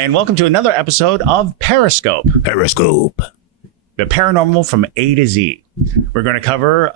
Hi, and welcome to another episode of Periscope. Periscope. The paranormal from A to Z. We're going to cover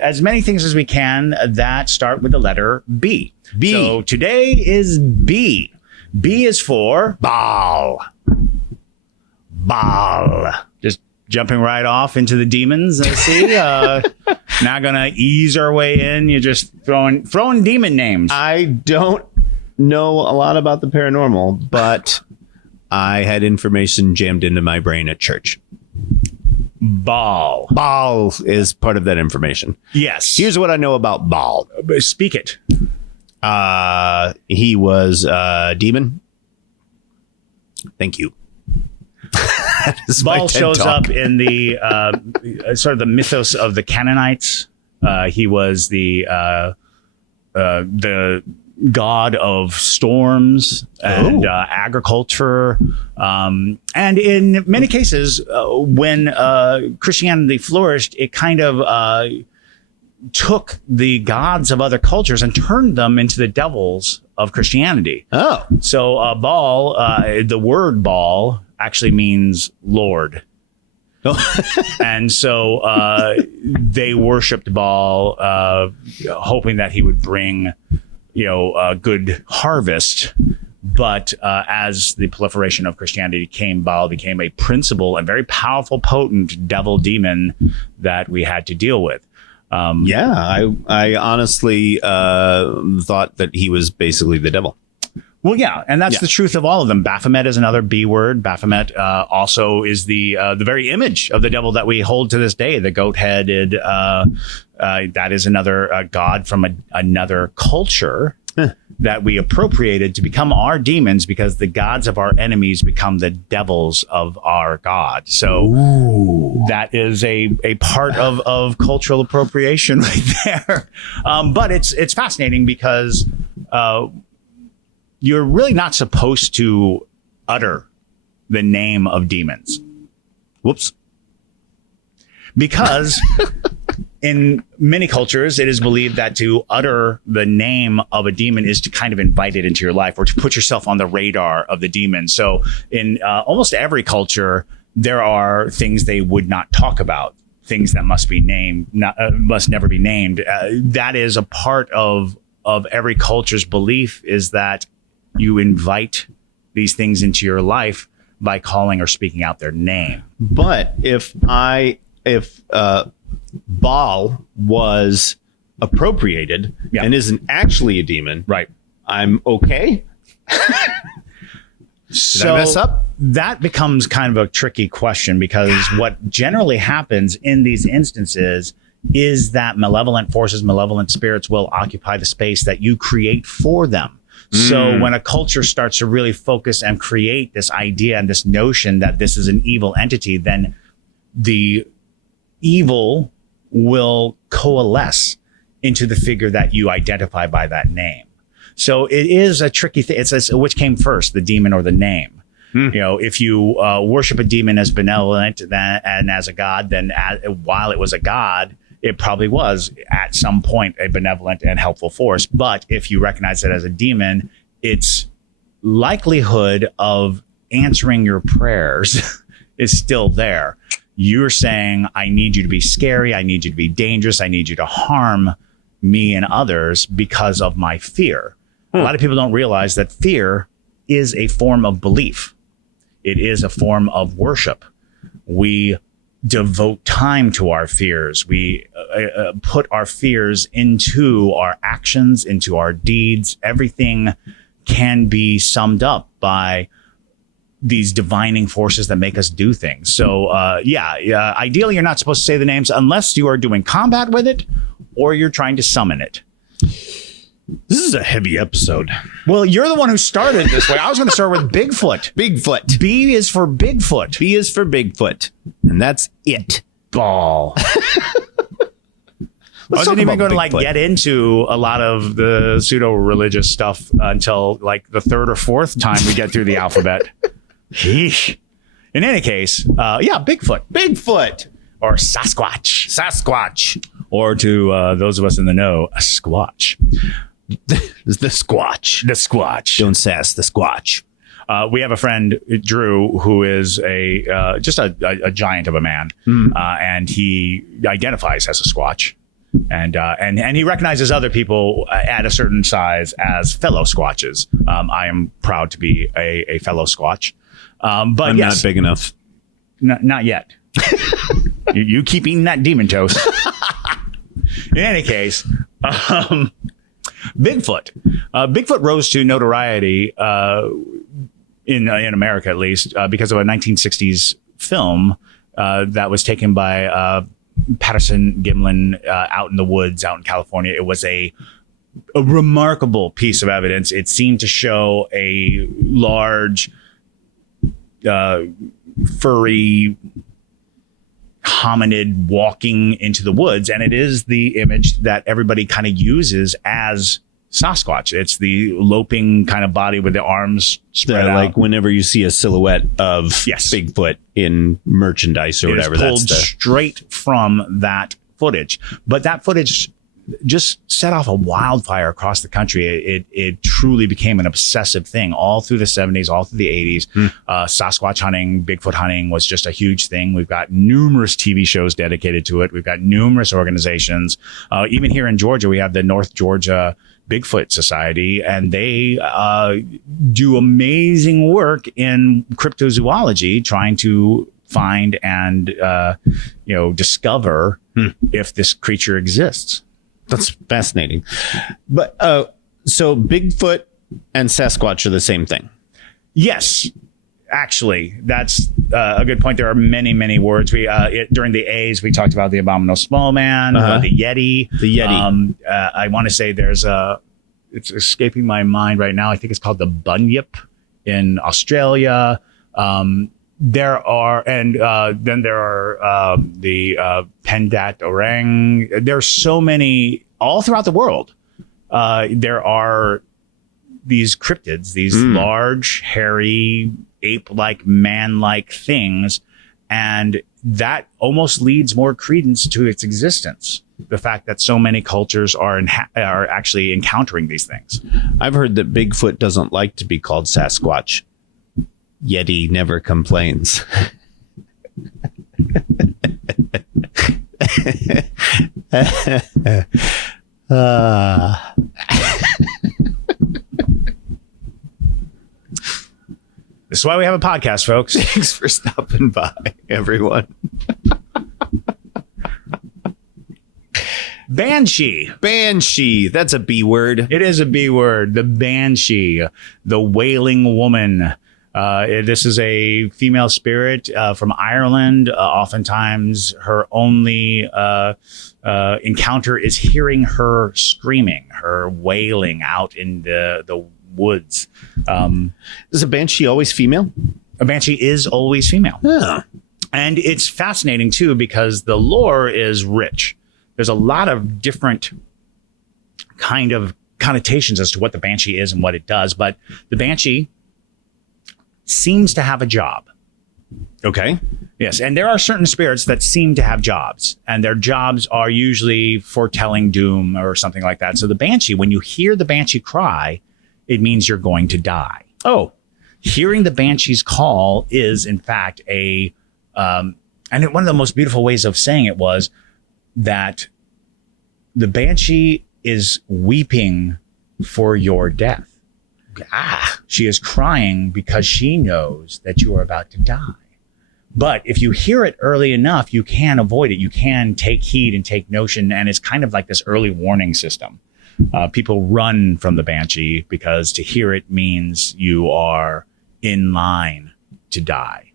as many things as we can that start with the letter B. B. So today is B. B is for Baal. Baal. Just jumping right off into the demons. See, not going to ease our way in. You're just throwing demon names. I don't know a lot about the paranormal, but I had information jammed into my brain at church. Baal. Baal is part of that information. Yes. Here's what I know about Baal. Speak it. He was a demon. Thank you. Baal shows up in the sort of the mythos of the Canaanites. He was the god of storms and agriculture. And in many cases, when Christianity flourished, it kind of took the gods of other cultures and turned them into the devils of Christianity. Oh. So Baal, the word Baal actually means Lord. And so they worshipped Baal, hoping that he would bring a good harvest. But as the proliferation of Christianity came, Baal became a principal and very powerful, potent devil demon that we had to deal with. I honestly thought that he was basically the devil. Well, yeah, and that's the truth of all of them. Baphomet is another B word. Baphomet also is the very image of the devil that we hold to this day. The goat-headed, that is another god from another culture that we appropriated to become our demons because the gods of our enemies become the devils of our God. So that is a part of cultural appropriation right there. But it's fascinating because you're really not supposed to utter the name of demons. Whoops. Because in many cultures, it is believed that to utter the name of a demon is to kind of invite it into your life or to put yourself on the radar of the demon. So in almost every culture, there are things they would not talk about, things that must be named, must never be named. That is a part of every culture's belief, is that you invite these things into your life by calling or speaking out their name. But if Baal was appropriated and isn't actually a demon, right, I'm okay. Did I mess up? That becomes kind of a tricky question, because what generally happens in these instances is that malevolent forces, malevolent spirits will occupy the space that you create for them. So when a culture starts to really focus and create this idea and this notion that this is an evil entity, then the evil will coalesce into the figure that you identify by that name. So it is a tricky thing. It's which came first, the demon or the name? If you worship a demon as benevolent and as a god, then while it was a god, it probably was at some point a benevolent and helpful force. But if you recognize it as a demon, its likelihood of answering your prayers is still there. You're saying, I need you to be scary. I need you to be dangerous. I need you to harm me and others because of my fear. A lot of people don't realize that fear is a form of belief. It is a form of worship. We devote time to our fears. We put our fears into our actions, into our deeds. Everything can be summed up by these divining forces that make us do things. So, ideally, you're not supposed to say the names unless you are doing combat with it or you're trying to summon it. This is a heavy episode. Well, you're the one who started this way. I was going to start with Bigfoot. Bigfoot. B is for Bigfoot. B is for Bigfoot. And that's it. Baal. I wasn't even going to get into a lot of the pseudo-religious stuff until like the third or fourth time we get through the alphabet. Sheesh. In any case, Bigfoot. Bigfoot. Or Sasquatch. Sasquatch. Or to those of us in the know, a Squatch. The Squatch. The Squatch. Don't sass the Squatch. We have a friend, Drew, who is just a giant of a man, and he identifies as a Squatch, and he recognizes other people at a certain size as fellow Squatches. I am proud to be a fellow Squatch, but I'm yes, not big enough. not yet. you keep eating that demon toast. In any case, Bigfoot. Bigfoot rose to notoriety in America, at least, because of a 1960s film that was taken by Patterson Gimlin out in the woods out in California. It was a remarkable piece of evidence. It seemed to show a large, furry hominid walking into the woods, and it is the image that everybody kind of uses as Sasquatch. It's the loping kind of body with the arms spread out. Like whenever you see a silhouette of Bigfoot in merchandise or whatever, that's straight from that footage. But that footage just set off a wildfire across the country. It truly became an obsessive thing all through the 70s, all through the 80s. Sasquatch hunting, Bigfoot hunting was just a huge thing. We've got numerous TV shows dedicated to it. We've got numerous organizations. Even here in Georgia, we have the North Georgia Bigfoot Society, and they do amazing work in cryptozoology, trying to find and discover if this creature exists. That's fascinating. But so Bigfoot and Sasquatch are the same thing. Yes, actually, that's a good point. There are many, many words. During the A's, we talked about the abominable snowman, the Yeti. The Yeti. I want to say it's escaping my mind right now. I think it's called the bunyip in Australia. There are the pendat orang. There's so many all throughout the world. There are these cryptids, these large, hairy, ape-like, man-like things, and that almost leads more credence to its existence. The fact that so many cultures are actually encountering these things. I've heard that Bigfoot doesn't like to be called Sasquatch. Yeti never complains. This is why we have a podcast, folks. Thanks for stopping by, everyone. Banshee. That's a B word. It is a B word. The banshee, the wailing woman. This is a female spirit from Ireland. Oftentimes, her only encounter is hearing her screaming, her wailing out in the woods. Is a banshee always female? A banshee is always female. Yeah. And it's fascinating, too, because the lore is rich. There's a lot of different kind of connotations as to what the banshee is and what it does. But the banshee seems to have a job. Okay. Yes. And there are certain spirits that seem to have jobs, and their jobs are usually foretelling doom or something like that. So the banshee, when you hear the banshee cry, it means you're going to die. Oh, hearing the banshee's call is, in fact, and one of the most beautiful ways of saying it was that the banshee is weeping for your death. She is crying because she knows that you are about to die. But if you hear it early enough, you can avoid it. You can take heed and take notion. And it's kind of like this early warning system. People run from the banshee because to hear it means you are in line to die.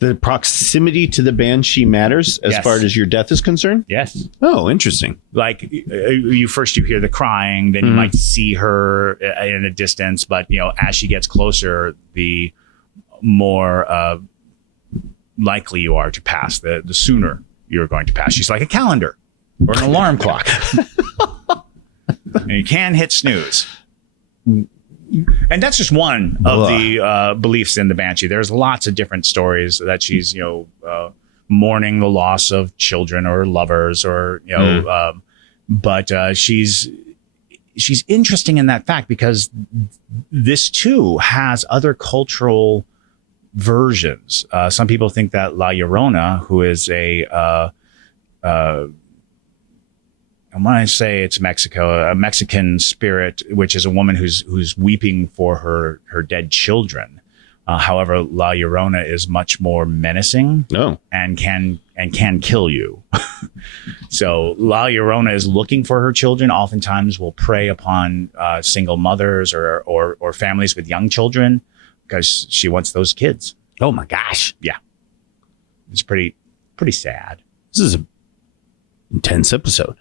The proximity to the banshee matters as far as your death is concerned? Yes. Oh, interesting. Like you hear the crying, then you might see her in a distance, but as she gets closer, the more likely you are to pass, the sooner you're going to pass. She's like a calendar or an alarm clock. And you can hit snooze. And that's just one of the beliefs in the banshee. There's lots of different stories that she's, mourning the loss of children or lovers, or but she's she's interesting in that fact because this too has other cultural versions. Some people think that La Llorona, who is and when I say it's Mexico, a Mexican spirit, which is a woman who's weeping for her dead children. However, La Llorona is much more menacing and can kill you. So La Llorona is looking for her children. Oftentimes will prey upon single mothers or families with young children because she wants those kids. Oh my gosh. Yeah. It's pretty sad. This is an intense episode.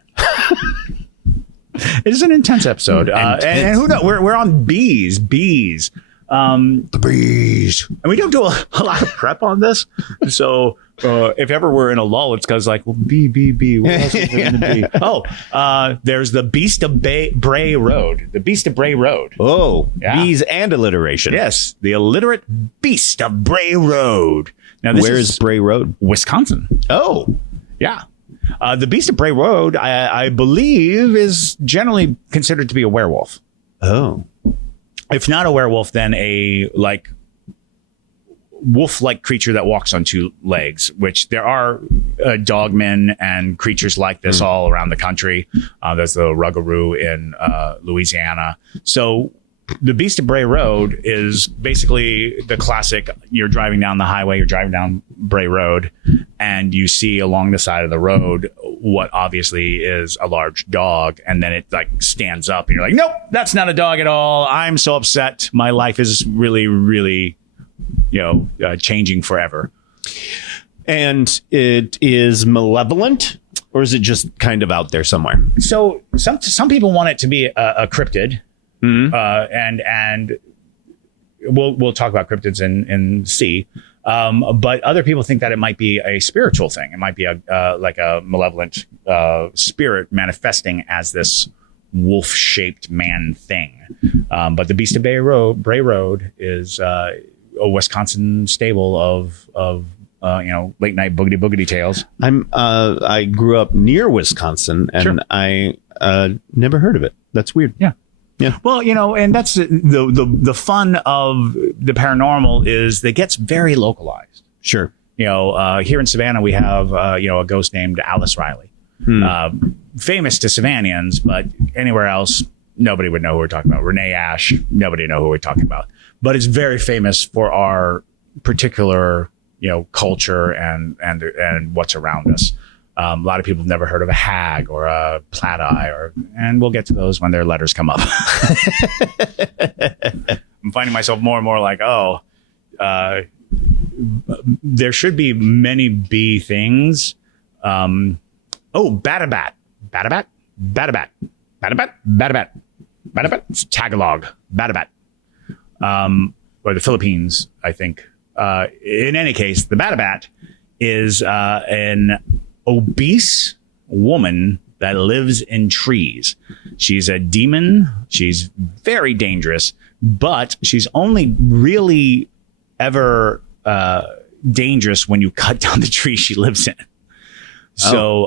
It is an intense episode. And who knows? We're on bees. The bees. And we don't do a lot of prep on this. So if ever we're in a lull, it's because like, well, bee. What else is there gonna be? Oh, there's the Beast of Bray Road. The Beast of Bray Road. Oh, yeah. Bees and alliteration. Yes, the illiterate Beast of Bray Road. Now, where is Bray Road? Wisconsin. Oh, yeah. The Beast of Bray Road, I believe, is generally considered to be a werewolf. Oh. If not a werewolf, then a like wolf-like creature that walks on two legs, which there are dogmen and creatures like this all around the country. There's the Rougarou in Louisiana. So the Beast of Bray Road is basically the classic. You're driving down the highway, you're driving down Bray Road, and you see along the side of the road what obviously is a large dog, and then it like stands up and you're like, nope, that's not a dog at all. I'm so upset. My life is really, changing forever. And it is malevolent, or is it just kind of out there somewhere? So some people want it to be a cryptid. Mm-hmm. And we'll talk about cryptids in C. But other people think that it might be a spiritual thing. It might be like a malevolent spirit manifesting as this wolf-shaped man thing. But the Beast of Bray Road is a Wisconsin stable of late night boogity tales. I grew up near Wisconsin, and sure. I never heard of it. That's weird. Yeah. Yeah. Well, and that's the fun of the paranormal is that it gets very localized. Sure. Here in Savannah, we have, a ghost named Alice Riley, famous to Savannians, but anywhere else, nobody would know who we're talking about. Renee Ash, nobody would know who we're talking about, but it's very famous for our particular, culture and what's around us. A lot of people have never heard of a hag or a plaid eye, and we'll get to those when their letters come up. I'm finding myself more and more like, there should be many bee things. Batabat. It's Tagalog. Batabat. Or the Philippines, I think. In any case, the Batabat is an obese woman that lives in trees. She's a demon. She's very dangerous, but she's only really ever dangerous when you cut down the tree she lives in. So,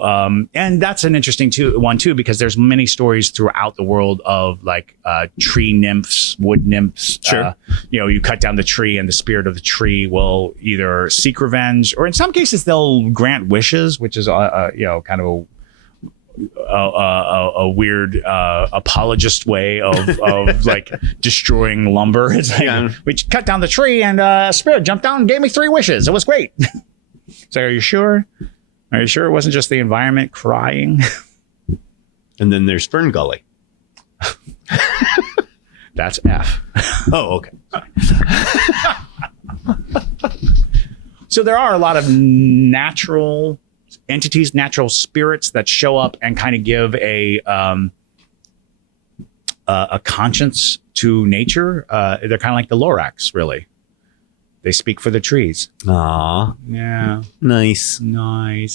and that's an interesting one too, because there's many stories throughout the world of like tree nymphs, wood nymphs. Sure. You cut down the tree and the spirit of the tree will either seek revenge, or in some cases they'll grant wishes, which is kind of a weird apologist way of like destroying lumber. It's like, we cut down the tree and a spirit jumped down and gave me 3 wishes. It was great. So, are you sure? Are you sure it wasn't just the environment crying? And then there's Fern Gully. That's F. Oh, okay. So there are a lot of natural entities, natural spirits that show up and kind of give a conscience to nature. They're kind of like the Lorax, really. They speak for the trees. Aw. Yeah. Nice. We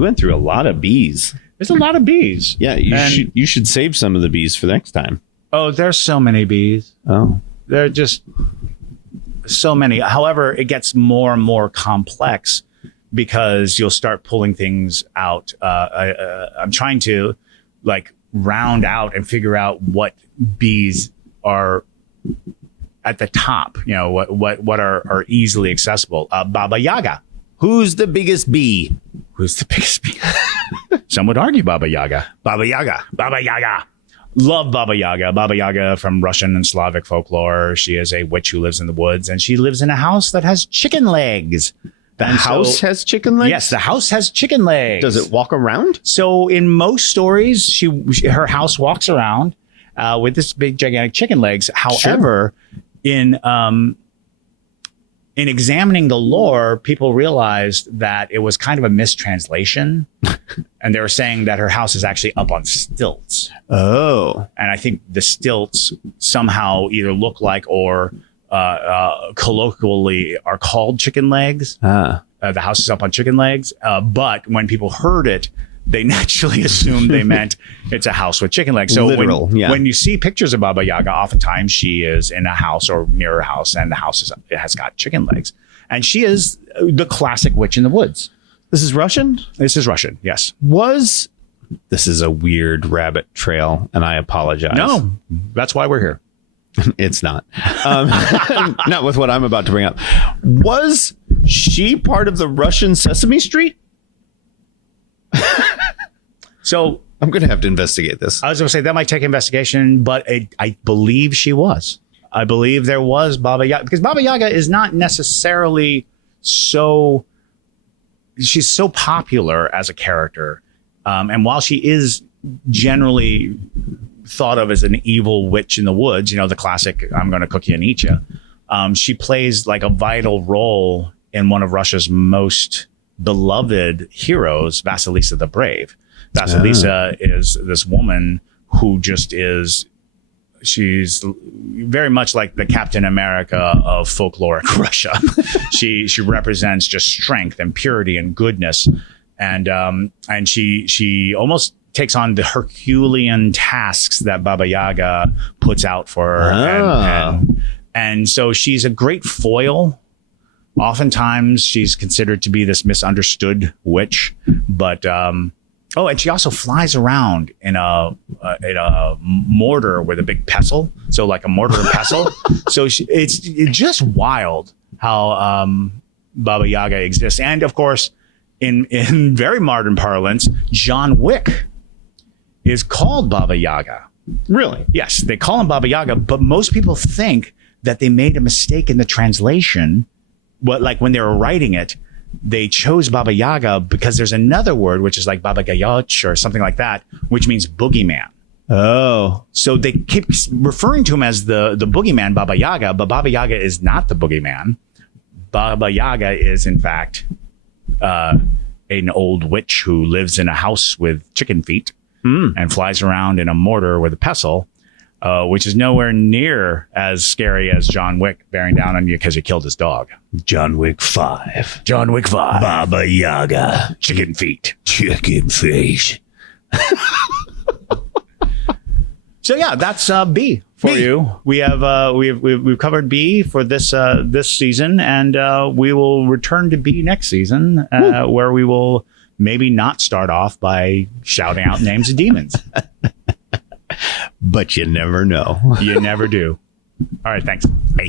went through a lot of bees. There's a lot of bees. Yeah, you should save some of the bees for next time. Oh, there's so many bees. Oh. There are just so many. However, it gets more and more complex because you'll start pulling things out. I'm trying to like round out and figure out what bees are at the top, what are easily accessible. Baba Yaga. Who's the biggest bee? Who's the biggest bee? Some would argue Baba Yaga. Baba Yaga. Baba Yaga. Love Baba Yaga. Baba Yaga from Russian and Slavic folklore. She is a witch who lives in the woods, and she lives in a house that has chicken legs. The house has chicken legs? Yes, the house has chicken legs. Does it walk around? So in most stories, her house walks around with this big gigantic chicken legs. However, in examining the lore, people realized that it was kind of a mistranslation. And they were saying that her house is actually up on stilts. Oh. And I think the stilts somehow either look like or colloquially are called chicken legs. The house is up on chicken legs. But when people heard it, they naturally assumed they meant it's a house with chicken legs. So when you see pictures of Baba Yaga, oftentimes she is in a house or near a house, and the house has got chicken legs. And she is the classic witch in the woods. This is Russian? This is Russian, yes. This is a weird rabbit trail, and I apologize. No, that's why we're here. It's not. Not with what I'm about to bring up. Was she part of the Russian Sesame Street? So I'm going to have to investigate this. I was going to say that might take investigation, but I believe she was. I believe there was Baba Yaga, because Baba Yaga is not necessarily she's so popular as a character. And while she is generally thought of as an evil witch in the woods, the classic, I'm going to cook you and eat you. She plays like a vital role in one of Russia's most beloved heroes, Vasilisa the Brave. Vasilisa is this woman who she's very much like the Captain America of folkloric Russia. She represents just strength and purity and goodness. And she almost takes on the Herculean tasks that Baba Yaga puts out for her. And so she's a great foil. Oftentimes she's considered to be this misunderstood witch, but and she also flies around in a mortar with a big pestle, so like a mortar and pestle. So it's just wild how Baba Yaga exists, and of course, in very modern parlance, John Wick is called Baba Yaga. Really? Yes, they call him Baba Yaga, but most people think that they made a mistake in the translation. Like when they were writing it, they chose Baba Yaga because there's another word, which is like Baba Gayoch or something like that, which means boogeyman. Oh. So they keep referring to him as the boogeyman, Baba Yaga, but Baba Yaga is not the boogeyman. Baba Yaga is, in fact, an old witch who lives in a house with chicken feet and flies around in a mortar with a pestle. Which is nowhere near as scary as John Wick bearing down on you because he killed his dog. John Wick 5. John Wick 5. Baba Yaga. Chicken feet. Chicken face. So yeah, that's B for you. We have we've covered B for this season, and we will return to B next season, where we will maybe not start off by shouting out names of demons. But you never know. You never do. All right, thanks. Bye.